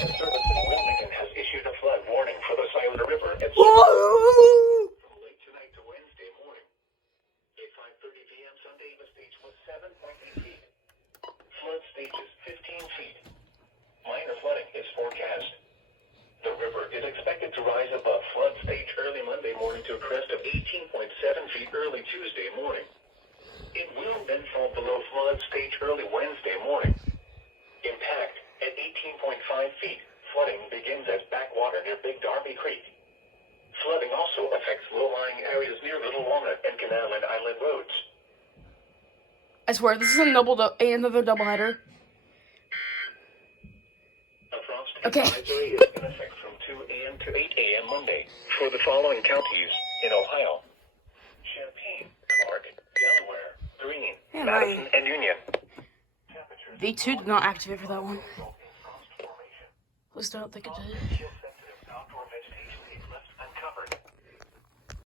Service in Wilmington has issued a flood warning for the Scioto River at Whoa! from late tonight to Wednesday morning. At 5:30 p.m. Sunday, the stage was 7.8 feet. Flood stage is 15 feet. Minor flooding is forecast. The river is expected to rise above flood stage early Monday morning to a crest of 18.7 feet early Tuesday morning. It will then fall below flood stage early Wednesday morning. Impact at 18.5 feet. Flooding begins at backwater near Big Darby Creek. Flooding also affects low-lying areas near Little Walnut and Canal and Island roads. I swear, this is another doubleheader. A frost Okay. advisory is in effect from 2 a.m. to 8 a.m. Monday for the following counties in Ohio: Champaign, Clark, Delaware, Greene, Yeah, Madison, right. and Union. V2 did not activate for that one. At least I don't think it did. Sensitive outdoor vegetation